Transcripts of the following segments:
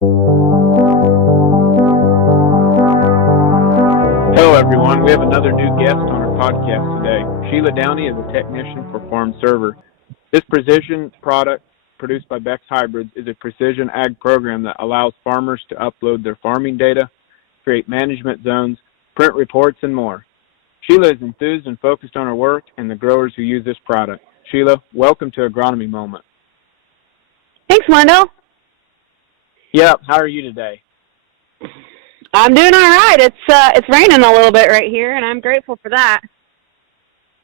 Hello, everyone. We have another new guest on our podcast today. Sheila Downey is a technician for FARMserver. This precision product produced by Beck's Hybrids is a precision ag program that allows farmers to upload their farming data, create management zones, print reports, and more. Sheila is enthused and focused on her work and the growers who use this product. Sheila, welcome to Agronomy Moment. Thanks, Wendell. Yep, how are you today? I'm doing all right. It's raining a little bit right here, and I'm grateful for that.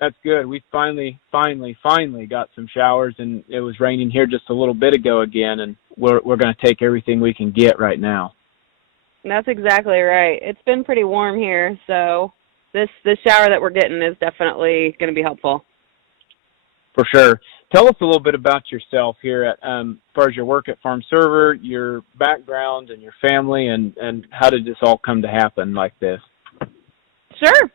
That's good. We finally got some showers, and it was raining here just a little bit ago again, and we're going to take everything we can get right now. That's exactly right. It's been pretty warm here, so this shower that we're getting is definitely going to be helpful. For sure. Tell us a little bit about yourself here at, as far as your work at FARMserver, your background and your family, and how did this all come to happen like this? Sure.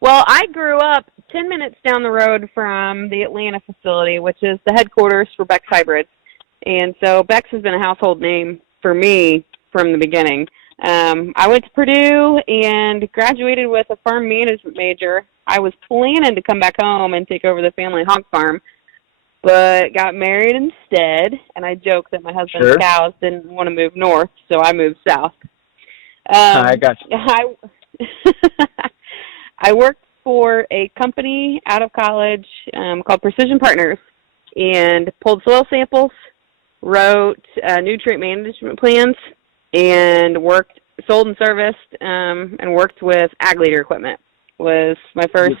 Well, I grew up 10 minutes down the road from the Atlanta facility, which is the headquarters for Beck's Hybrids. And so Beck's has been a household name for me from the beginning. I went to Purdue and graduated with a farm management major. I was planning to come back home and take over the family hog farm, but got married instead, and I joked that my husband's cows didn't want to move north, so I moved south. I got you. I worked for a company out of college called Precision Partners and pulled soil samples, wrote nutrient management plans, and sold and serviced, and worked with ag leader equipment. Was my first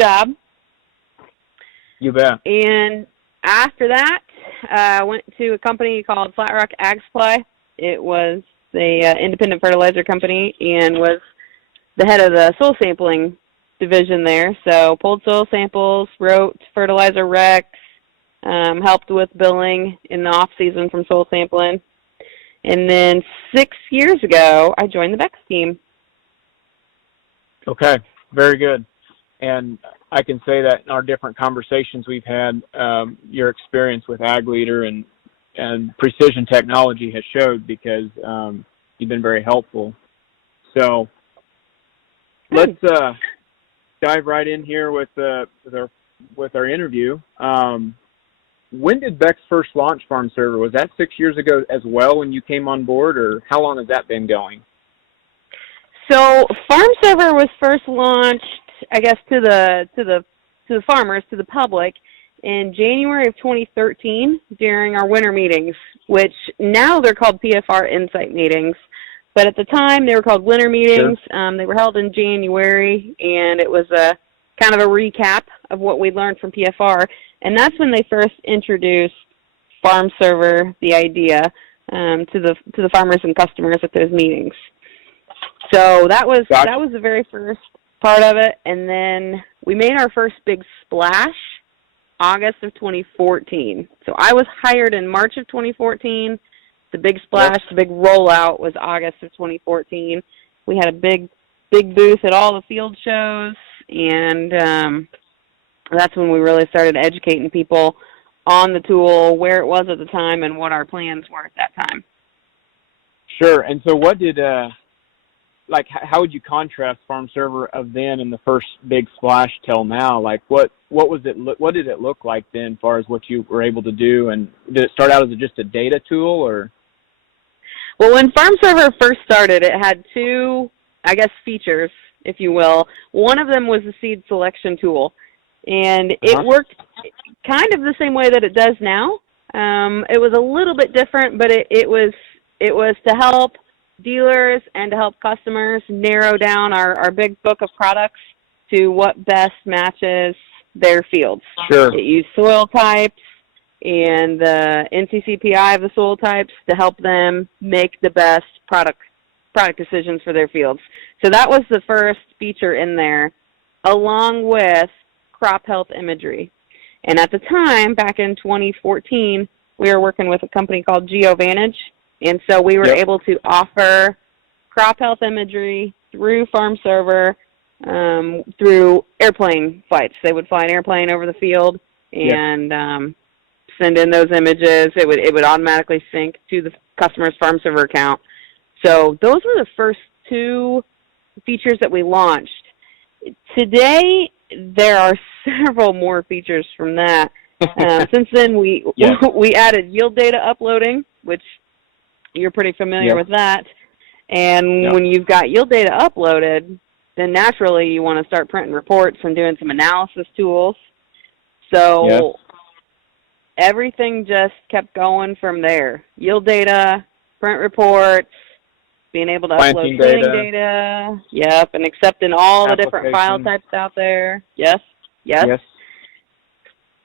job. You bet. And after that, I went to a company called Flat Rock Ag Supply. It was a independent fertilizer company and was the head of the soil sampling division there. So pulled soil samples, wrote fertilizer recs, helped with billing in the off season from soil sampling. And then 6 years ago, I joined the Beck's team. Okay, very good. And I can say that in our different conversations we've had, your experience with Ag Leader and precision technology has showed because you've been very helpful. So let's dive right in here with our interview. When did Beck's first launch FARMserver? Was that 6 years ago as well when you came on board, or how long has that been going? So FARMserver was first launched, I guess, to the farmers, to the public, in January of 2013 during our winter meetings, which now they're called PFR Insight meetings. But at the time, they were called winter meetings. Sure. They were held in January, and it was a kind of a recap of what we learned from PFR. And that's when they first introduced FARMserver, the idea, to the farmers and customers at those meetings. So that was the very first part of it. And then we made our first big splash August of 2014. So I was hired in March of 2014. The big splash, the big rollout was August of 2014. We had a big booth at all the field shows, and that's when we really started educating people on the tool, where it was at the time, and what our plans were at that time. Sure. And so what did, how would you contrast FARMserver of then and the first big splash till now? Like, what did it look like then as far as what you were able to do? And did it start out as just a data tool, or? Well, when FARMserver first started, it had two, I guess, features, if you will. One of them was the seed selection tool, and it worked kind of the same way that it does now. It was a little bit different, but it was to help dealers and to help customers narrow down our big book of products to what best matches their fields. Sure. It used soil types and the NCCPI of the soil types to help them make the best product decisions for their fields. So that was the first feature in there, along with crop health imagery. And at the time, back in 2014, we were working with a company called GeoVantage, and so we were able to offer crop health imagery through FARMserver, through airplane flights. They would fly an airplane over the field and send in those images. It would automatically sync to customer's FARMserver account. So those were the first 2 features that we launched. Today, there are several more features from that. Since then, we added yield data uploading, which you're pretty familiar with that. And when you've got yield data uploaded, then naturally you want to start printing reports and doing some analysis tools. So everything just kept going from there. Yield data, print reports, being able to upload planting data. Yep, and accepting all the different file types out there. Yes.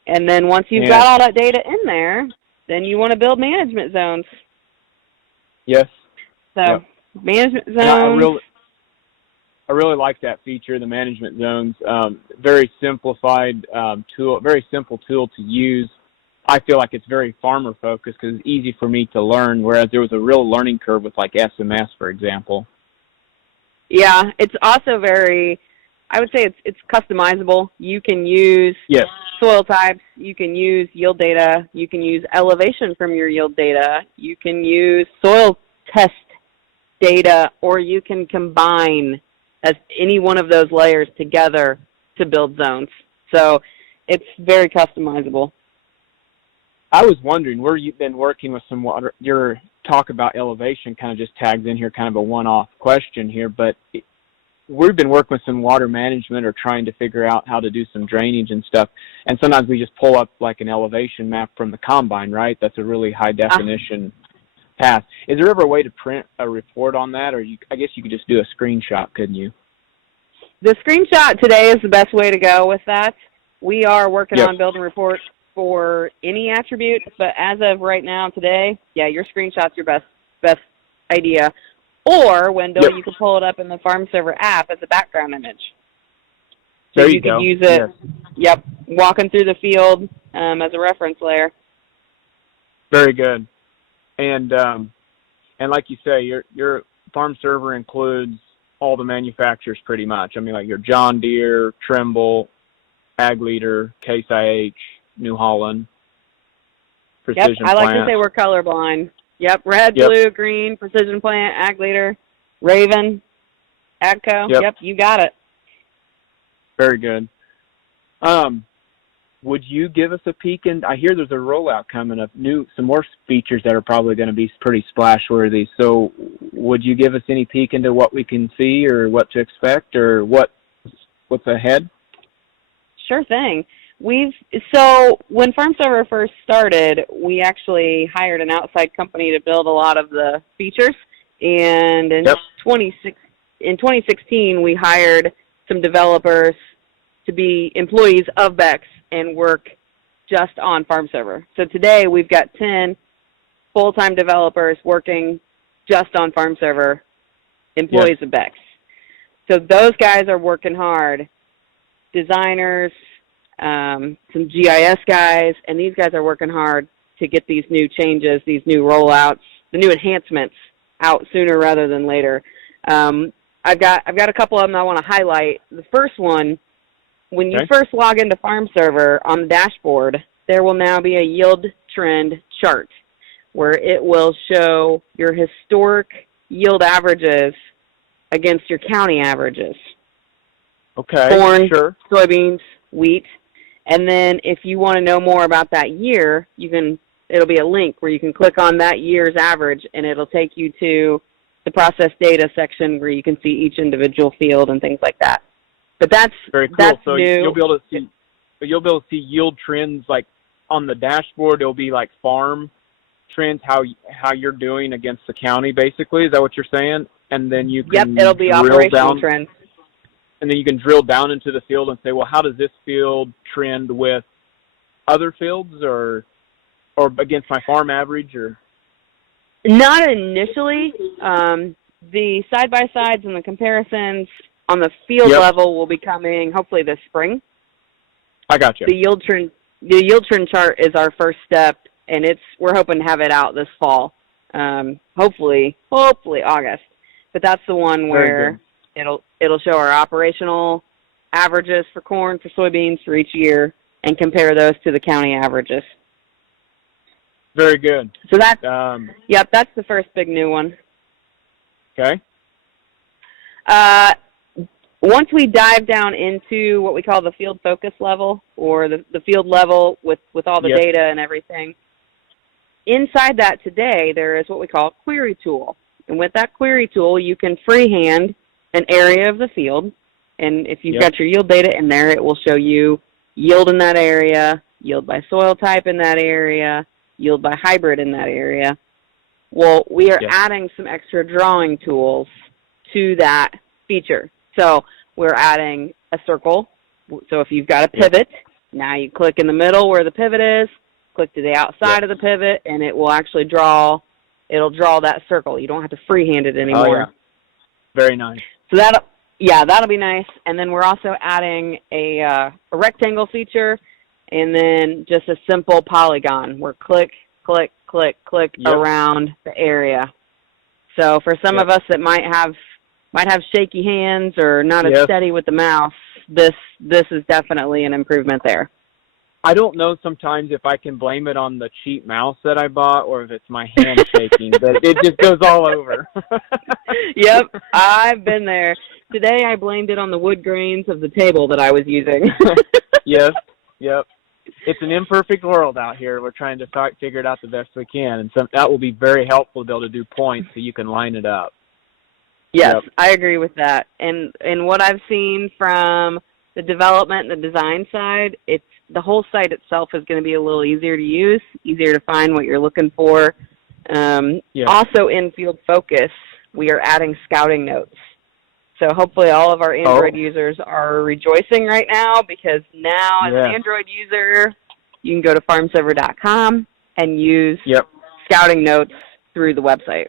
And then once you've got all that data in there, then you want to build management zones. Yes. So management zones. I really like that feature, the management zones. Very simplified tool, very simple tool to use. I feel like it's very farmer focused because it's easy for me to learn, whereas there was a real learning curve with like SMS, for example. Yeah, it's also very, I would say it's customizable. You can use soil types, you can use yield data, you can use elevation from your yield data, you can use soil test data, or you can combine as any one of those layers together to build zones. So it's very customizable. I was wondering where you've been working with some water. Your talk about elevation kind of just tags in here, kind of a one-off question here, but we've been working with some water management or trying to figure out how to do some drainage and stuff, and sometimes we just pull up like an elevation map from the combine, right? That's a really high-definition path. Is there ever a way to print a report on that, or I guess you could just do a screenshot, couldn't you? The screenshot today is the best way to go with that. We are working on building reports for any attribute, but as of right now, today, your screenshot's your best idea. Or, Wendell, you can pull it up in the FARMserver app as a background image. So there you could use it, walking through the field as a reference layer. Very good. And like you say, your FARMserver includes all the manufacturers pretty much. I mean, like your John Deere, Trimble, Ag Leader, Case IH, New Holland, Precision Plant. I like to say we're colorblind. Red, blue, green, Precision Plant, Ag Leader, Raven, Agco. You got it. Very good. Would you give us a peek? And I hear there's a rollout coming of some more features that are probably going to be pretty splash-worthy. So would you give us any peek into what we can see or what to expect or what's ahead? Sure thing. So when FARMserver first started, we actually hired an outside company to build a lot of the features. And in 2016, we hired some developers to be employees of Beck's and work just on FARMserver. So today we've got 10 full-time developers working just on FARMserver, employees of Beck's. So those guys are working hard. Designers, some GIS guys, and these guys are working hard to get these new changes, these new rollouts, the new enhancements out sooner rather than later. I've got a couple of them I want to highlight. The first one, when you first log into FARMserver on the dashboard, there will now be a yield trend chart where it will show your historic yield averages against your county averages. Okay, corn, sure. Soybeans, wheat. And then if you want to know more about that year, it'll be a link where you can click on that year's average and it'll take you to the process data section where you can see each individual field and things like that. But that's very cool. That's so new. You'll be able to see yield trends like on the dashboard. It'll be like farm trends, how you're doing against the county, basically. Is that what you're saying? And then you can it'll be operational trends. And then you can drill down into the field and say, well, how does this field trend with other fields or against my farm average? Or not initially. The side-by-sides and the comparisons on the field level will be coming hopefully this spring. I got you. The yield trend chart is our first step, and we're hoping to have it out this fall. Hopefully August. But that's the one where it'll show our operational averages for corn, for soybeans for each year, and compare those to the county averages. Very good. So that's, yep, that's the first big new one. Okay. Once we dive down into what we call the field focus level, or the field level with all the data and everything, inside that today there is what we call a query tool. And with that query tool, you can freehand an area of the field. And if you've got your yield data in there, it will show you yield in that area, yield by soil type in that area, yield by hybrid in that area. Well, we are adding some extra drawing tools to that feature. So we're adding a circle. So if you've got a pivot, now you click in the middle where the pivot is, click to the outside of the pivot, and it will actually it'll draw that circle. You don't have to freehand it anymore. Oh, yeah. Very nice. So that'll be nice. And then we're also adding a rectangle feature, and then just a simple polygon where click, click, click, click around the area. So for some of us that might have shaky hands or not as steady with the mouse, this is definitely an improvement there. I don't know sometimes if I can blame it on the cheap mouse that I bought or if it's my hand shaking, but it just goes all over. Yep, I've been there. Today I blamed it on the wood grains of the table that I was using. Yep. It's an imperfect world out here. We're trying to figure it out the best we can, and that will be very helpful to be able to do points so you can line it up. Yes, I agree with that. And what I've seen from the development and the design side, the whole site itself is going to be a little easier to use, easier to find what you're looking for. Also in Field Focus, we are adding scouting notes. So hopefully all of our Android users are rejoicing right now, because now as an Android user, you can go to FARMserver.com and use scouting notes through the website.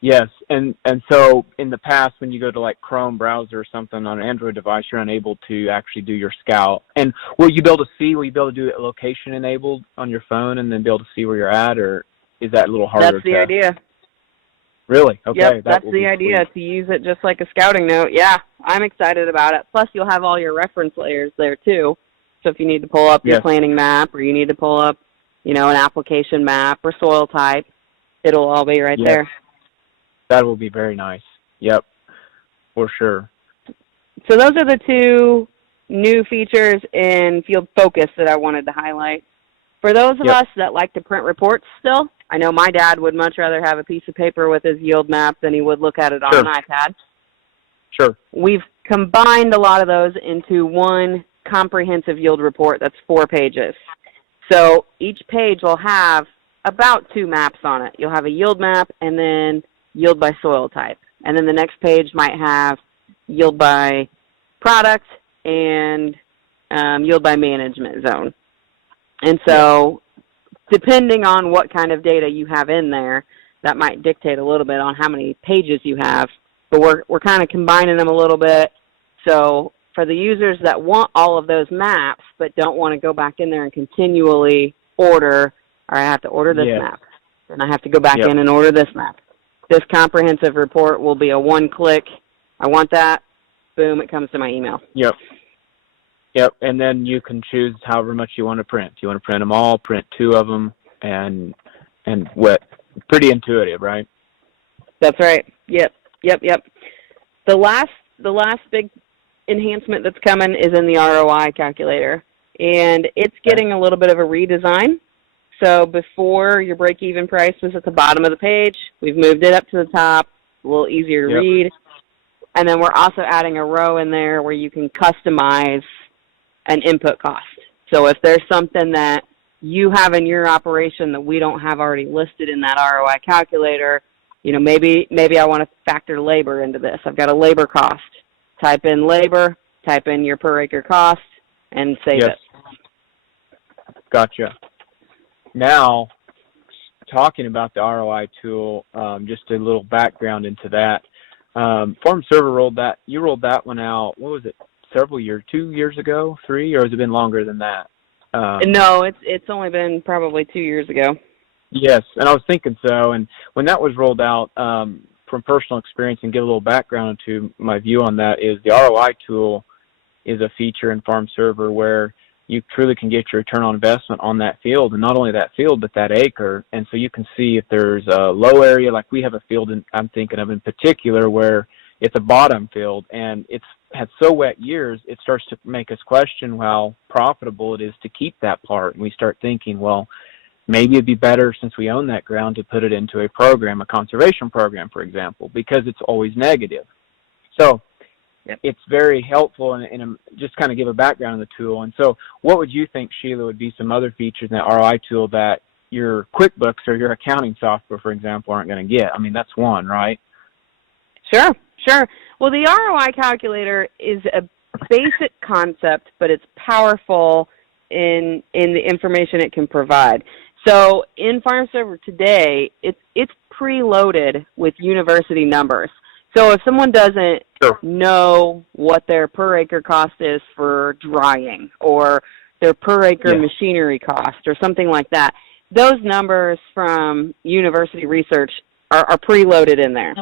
Yes, and so in the past, when you go to like Chrome browser or something on an Android device, you're unable to actually do your scout. And will you be able to do it location enabled on your phone and then be able to see where you're at, or is that a little harder? That's the idea. Really? Okay. Yep, that's the idea, to use it just like a scouting note. Yeah, I'm excited about it. Plus, you'll have all your reference layers there too. So if you need to pull up your planting map, or you need to pull up, an application map or soil type, it'll all be right there. That will be very nice. Yep, for sure. So those are the two new features in Field Focus that I wanted to highlight. For those of us that like to print reports still, I know my dad would much rather have a piece of paper with his yield map than he would look at it on an iPad. Sure. We've combined a lot of those into one comprehensive yield report that's 4 pages. So each page will have about 2 maps on it. You'll have a yield map and then yield by soil type. And then the next page might have yield by product and yield by management zone. And so depending on what kind of data you have in there, that might dictate a little bit on how many pages you have. But we're kind of combining them a little bit. So for the users that want all of those maps but don't want to go back in there and continually order, or I have to order this map, and I have to go back in and order this map. This comprehensive report will be a one-click, I want that, boom, it comes to my email. Yep, and then you can choose however much you want to print. You want to print them all, print 2 of them, and pretty intuitive, right? That's right. Yep. The last big enhancement that's coming is in the ROI calculator, and it's getting a little bit of a redesign. So before, your break-even price was at the bottom of the page. We've moved it up to the top, a little easier to read. And then we're also adding a row in there where you can customize an input cost. So if there's something that you have in your operation that we don't have already listed in that ROI calculator, maybe I want to factor labor into this. I've got a labor cost. Type in labor, type in your per acre cost, and save it. Gotcha. Now, talking about the ROI tool, just a little background into that. FARMserver rolled that one out, what was it, several years, 2 years ago, 3, or has it been longer than that? No, it's only been probably 2 years ago. Yes, and I was thinking so. And when that was rolled out, from personal experience, and give a little background to my view on that, is the ROI tool is a feature in FARMserver where you truly can get your return on investment on that field, and not only that field, but that acre. And so you can see if there's a low area, like we have a field I'm thinking of in particular where it's a bottom field and it's had so wet years, it starts to make us question how profitable it is to keep that part. And we start thinking, well, maybe it'd be better, since we own that ground, to put it into a program, a conservation program, for example, because it's always negative. So it's very helpful, and just kind of give a background on the tool. And so what would you think, Sheila, would be some other features in that ROI tool that your QuickBooks or your accounting software, for example, aren't going to get? I mean, that's one, right? Sure. Well, the ROI calculator is a basic concept, but it's powerful in the information it can provide. So in FARMserver today, it's preloaded with university numbers. So if someone doesn't know what their per acre cost is for drying, or their per acre machinery cost, or something like that, those numbers from university research are preloaded in there.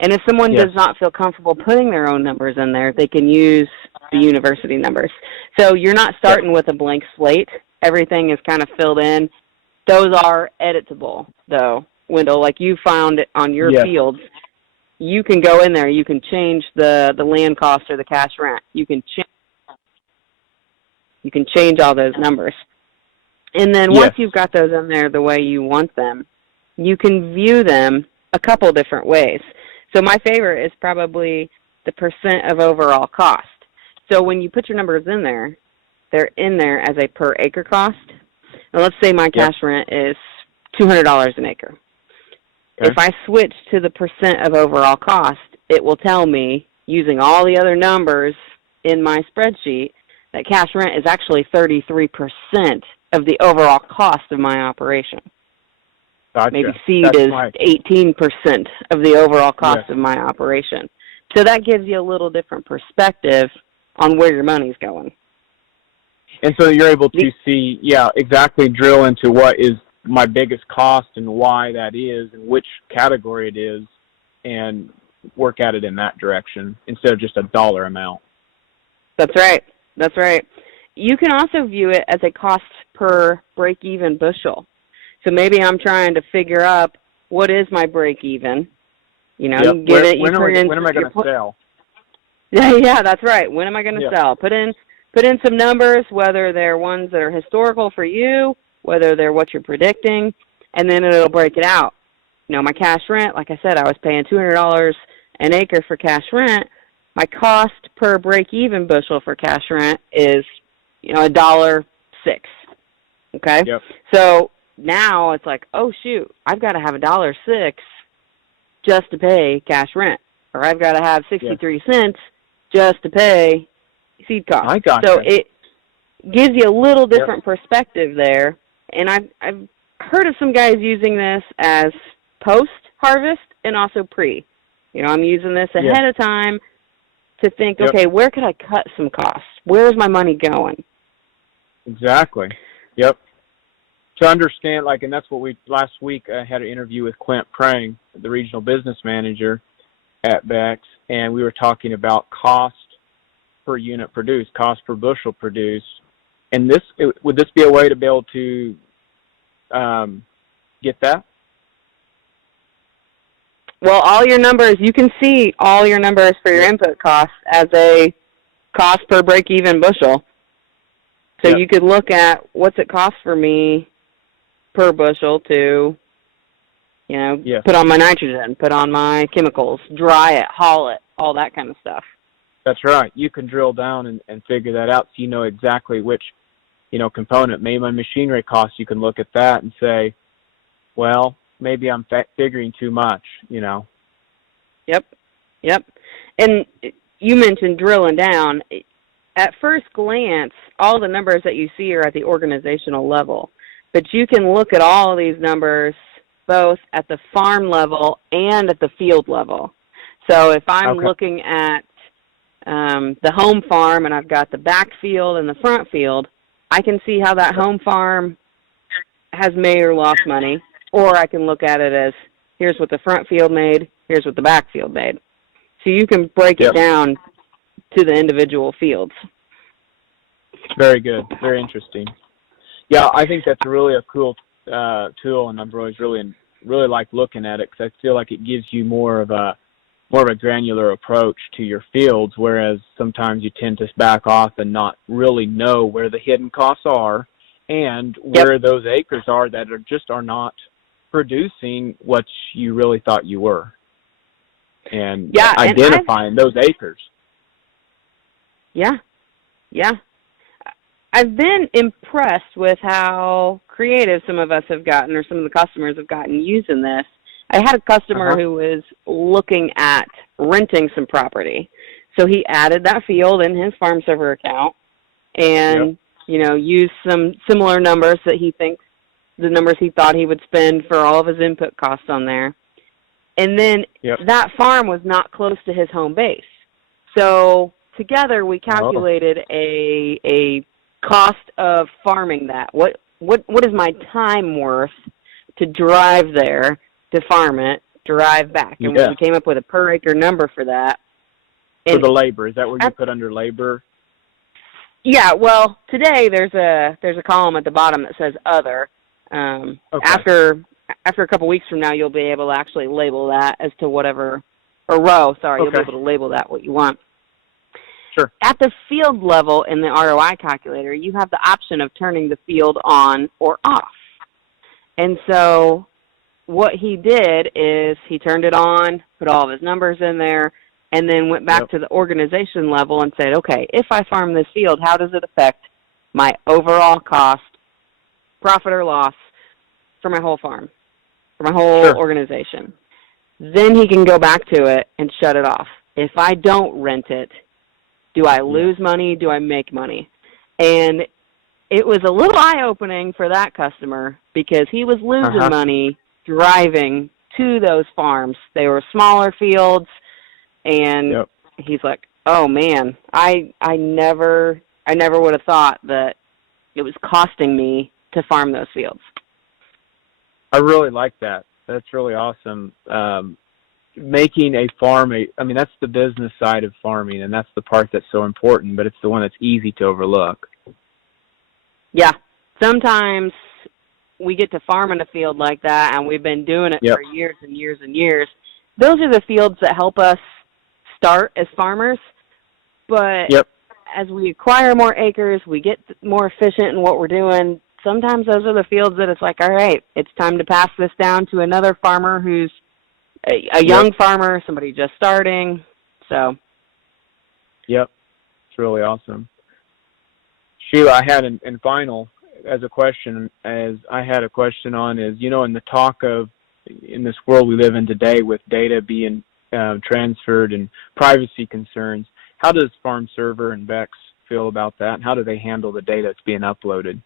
And if someone does not feel comfortable putting their own numbers in there, they can use the university numbers. So you're not starting with a blank slate. Everything is kind of filled in. Those are editable, though, Wendell. Like you found on your fields, you can go in there. You can change the land cost or the cash rent. You can change all those numbers. And then once you've got those in there the way you want them, you can view them a couple different ways. So my favorite is probably the percent of overall cost. So when you put your numbers in there, they're in there as a per acre cost. And let's say my cash rent is $200 an acre. Okay. If I switch to the percent of overall cost, it will tell me, using all the other numbers in my spreadsheet, that cash rent is actually 33% of the overall cost of my operation. Gotcha. Maybe seed is 18% of the overall cost of my operation. So that gives you a little different perspective on where your money's going. And so you're able to see, exactly drill into what is my biggest cost and why that is and which category it is, and work at it in that direction instead of just a dollar amount. That's right. You can also view it as a cost per break-even bushel. So maybe I'm trying to figure out what is my break-even. You know, when am I going to sell? Yeah, that's right. When am I going to sell? Put in some numbers, whether they're ones that are historical for you, whether they're what you're predicting, and then it'll break it out. You know, my cash rent, like I said, I was paying $200 an acre for cash rent. My cost per break-even bushel for cash rent is, $1.06. Okay? Yep. So now it's like, oh, shoot, I've got to have $1.06 just to pay cash rent, or I've got to have 63 cents just to pay seed cost. I got So it gives you a little different perspective there. And I've heard of some guys using this as post-harvest and also pre. I'm using this ahead of time to think, okay, where could I cut some costs? Where's my money going? Exactly. Yep. To understand, and that's what last week I had an interview with Clint Prang, the regional business manager at Beck, and we were talking about cost per unit produced, cost per bushel produced. And would this be a way to be able to get that? Well, all your numbers, you can see all your numbers for your input costs as a cost per break-even bushel. So you could look at what's it cost for me per bushel to, put on my nitrogen, put on my chemicals, dry it, haul it, all that kind of stuff. That's right. You can drill down and figure that out, so you know exactly which, component. Maybe my machinery costs, you can look at that and say, well, maybe I'm figuring too much, Yep. And you mentioned drilling down. At first glance, all the numbers that you see are at the organizational level. But you can look at all of these numbers both at the farm level and at the field level. So if I'm looking at the home farm and I've got the back field and the front field, I can see how that home farm has made or lost money. Or I can look at it as, here's what the front field made, here's what the back field made. So you can break it down to the individual fields. Very good. Very interesting. Yeah, I think that's really a cool tool, and I've always really like looking at it because I feel like it gives you more of a granular approach to your fields, whereas sometimes you tend to back off and not really know where the hidden costs are and where those acres are that are not producing what you really thought you were, and identifying those acres. Yeah. I've been impressed with how creative some of us have gotten, or some of the customers have gotten using this. I had a customer who was looking at renting some property. So he added that field in his FARMserver account and, used some similar numbers that he thinks, the numbers he thought he would spend for all of his input costs on there. And then that farm was not close to his home base. So together we calculated a cost of farming that. What is my time worth to drive there to farm it, drive back? And we came up with a per acre number for that. For the labor, is that what you put under labor? Yeah, well, today there's a column at the bottom that says other. After a couple weeks from now, you'll be able to actually label that as to whatever, or row, sorry, you'll be able to label that what you want. Sure. At the field level in the ROI calculator, you have the option of turning the field on or off. And so what he did is he turned it on, put all of his numbers in there, and then went back to the organization level and said, okay, if I farm this field, how does it affect my overall cost, profit or loss, for my whole farm, for my whole organization? Then he can go back to it and shut it off. If I don't rent it, do I lose money? Do I make money? And it was a little eye-opening for that customer because he was losing money driving to those farms. They were smaller fields, and he's like, oh, man, I never would have thought that it was costing me to farm those fields. I really like that. That's really awesome. Making a farm, that's the business side of farming, and that's the part that's so important, but it's the one that's easy to overlook. Yeah. Sometimes we get to farm in a field like that, and we've been doing it for years and years and years. Those are the fields that help us start as farmers, but as we acquire more acres, we get more efficient in what we're doing. Sometimes those are the fields that it's like, all right, it's time to pass this down to another farmer who's a young farmer, somebody just starting. So. Yep. It's really awesome. Sheila, I had in final, as a question, in the talk of, in this world we live in today with data being transferred and privacy concerns, how does FARMserver and Beck feel about that, and how do they handle the data that's being uploaded?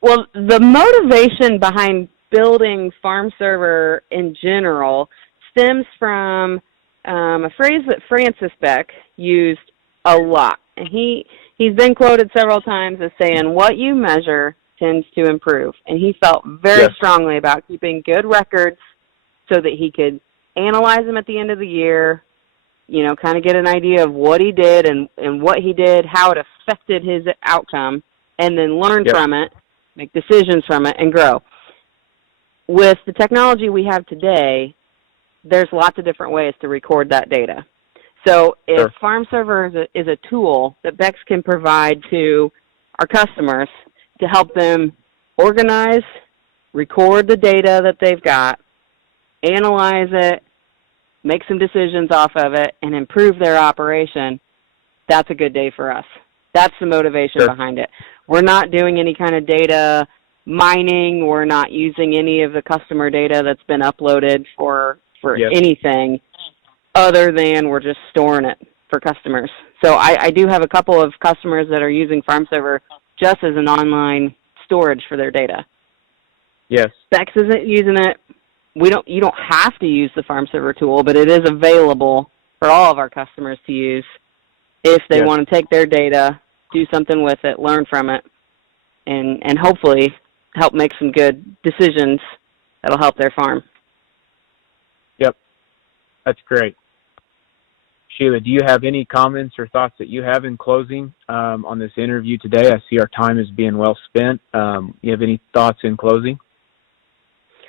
Well, the motivation behind building FARMserver in general stems from a phrase that Francis Beck used a lot. And he's been quoted several times as saying, what you measure tends to improve. And he felt very strongly about keeping good records so that he could analyze them at the end of the year, kind of get an idea of what he did and what he did, how it affected his outcome, and then learn from it, make decisions from it, and grow. With the technology we have today, there's lots of different ways to record that data. So if FARMserver is a tool that Beck can provide to our customers to help them organize, record the data that they've got, analyze it, make some decisions off of it, and improve their operation, that's a good day for us. That's the motivation behind it. We're not doing any kind of data mining. We're not using any of the customer data that's been uploaded for anything other than we're just storing it for customers. So I do have a couple of customers that are using FARMserver just as an online storage for their data. Yes. Beck isn't using it. You don't have to use the FARMserver tool, but it is available for all of our customers to use if they want to take their data, do something with it, learn from it, and hopefully help make some good decisions that'll help their farm. Yep. That's great. Sheila, do you have any comments or thoughts that you have in closing on this interview today? I see our time is being well spent. You have any thoughts in closing?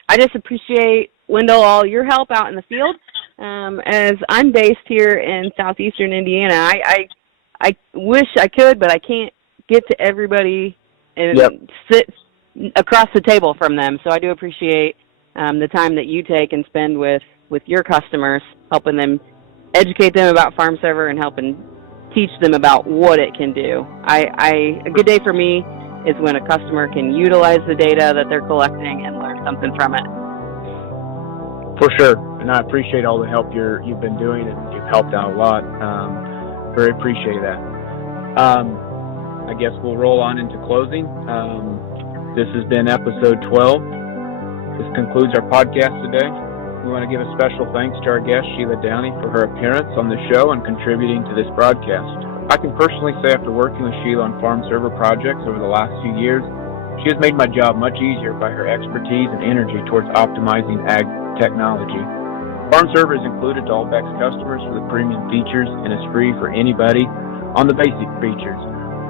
I just appreciate, Wendell, all your help out in the field. As I'm based here in southeastern Indiana, I wish I could, but I can't get to everybody and sit across the table from them. So I do appreciate the time that you take and spend with your customers, helping them, educate them about FARMserver and helping teach them about what it can do. A good day for me is when a customer can utilize the data that they're collecting and learn something from it. For sure, and I appreciate all the help you've been doing, and you've helped out a lot. Very appreciate that. I guess we'll roll on into closing. This has been episode 12. This concludes our podcast today. We want to give a special thanks to our guest, Sheila Downey, for her appearance on the show and contributing to this broadcast. I can personally say after working with Sheila on FARMserver projects over the last few years, she has made my job much easier by her expertise and energy towards optimizing ag technology. FARMserver is included to all Beck's customers for the premium features and is free for anybody on the basic features.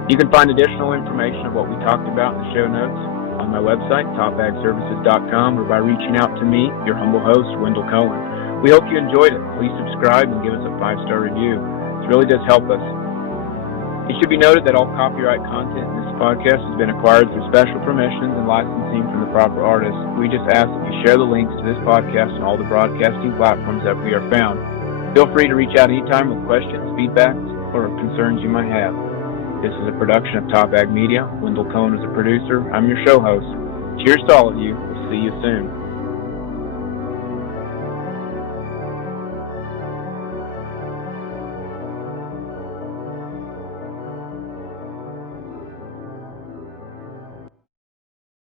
You can find additional information of what we talked about in the show notes on my website, topagservices.com, or by reaching out to me, your humble host, Wendell Cohen. We hope you enjoyed it. Please subscribe and give us a 5-star review. It really does help us. It should be noted that all copyright content in this podcast has been acquired through special permissions and licensing from the proper artists. We just ask that you share the links to this podcast on all the broadcasting platforms that we are found. Feel free to reach out anytime with questions, feedback, or concerns you might have. This is a production of Top Ag Media. Wendell Cohen is a producer. I'm your show host. Cheers to all of you. We'll see you soon.